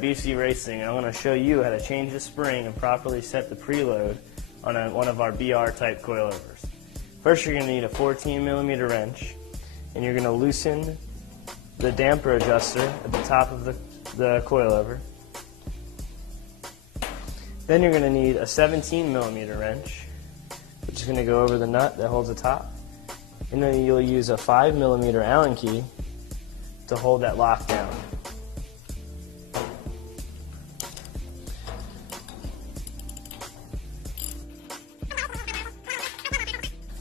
at BC Racing, and I'm going to show you how to change the spring and properly set the preload on one of our BR type coilovers. First, you're going to need a 14mm wrench, and you're going to loosen the damper adjuster at the top of the coilover. Then you're going to need a 17mm wrench, which is going to go over the nut that holds the top. And then you'll use a 5mm Allen key to hold that lock down.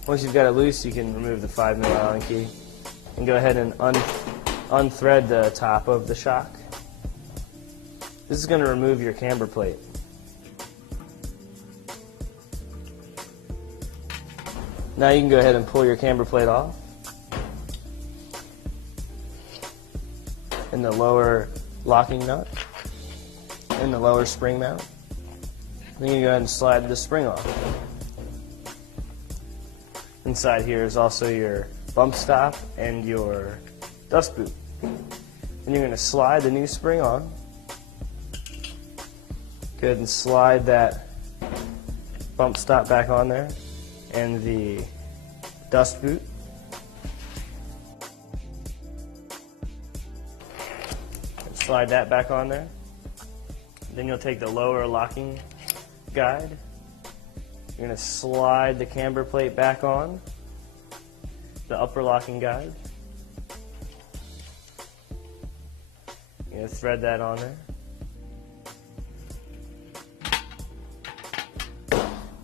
Once you've got it loose, you can remove the 5mm Allen key and go ahead and unthread the top of the shock. This is going to remove your camber plate. Now you can go ahead and pull your camber plate off. And the lower locking nut and the lower spring mount. Then you go ahead and slide the spring off. Inside here is also your bump stop and your dust boot. And you're going to slide the new spring on. Go ahead and slide that bump stop back on there and the dust boot. And slide that back on there. Then you'll take the lower locking guide. You're going to slide the camber plate back on the upper locking guide. You're going to thread that on there.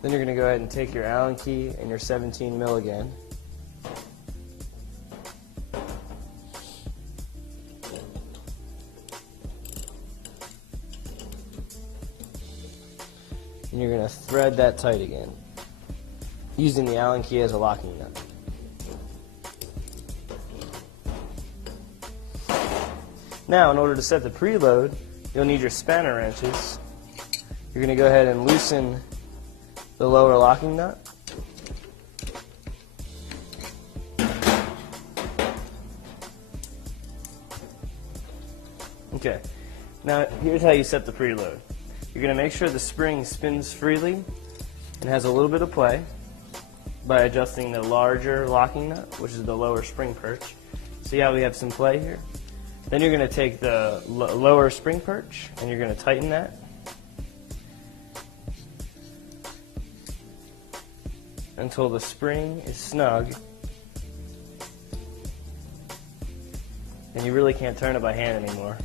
Then you're going to go ahead and take your Allen key and your 17mm again. And you're going to thread that tight again, using the Allen key as a locking nut. Now, in order to set the preload, you'll need your spanner wrenches. You're going to go ahead and loosen the lower locking nut. Okay, now here's how you set the preload. You're going to make sure the spring spins freely and has a little bit of play by adjusting the larger locking nut, which is the lower spring perch. See how we have some play here? Then you're going to take the lower spring perch and you're going to tighten that. Until the spring is snug and you really can't turn it by hand anymore.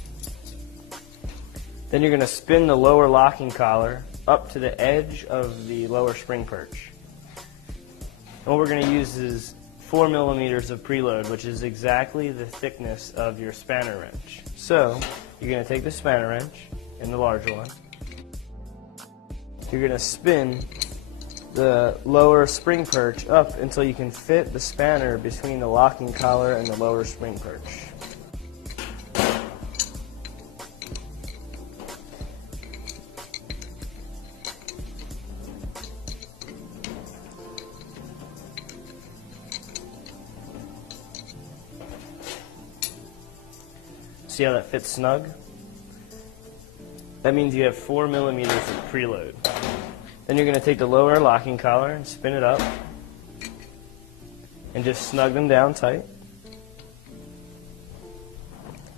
Then you're going to spin the lower locking collar up to the edge of the lower spring perch. And what we're going to use is 4mm of preload, which is exactly the thickness of your spanner wrench. So you're going to take the spanner wrench and the larger one. You're going to spin the lower spring perch up until you can fit the spanner between the locking collar and the lower spring perch. See how that fits snug? That means you have 4mm of preload. Then you're going to take the lower locking collar and spin it up and just snug them down tight.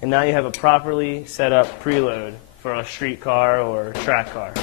And now you have a properly set up preload for a street car or track car.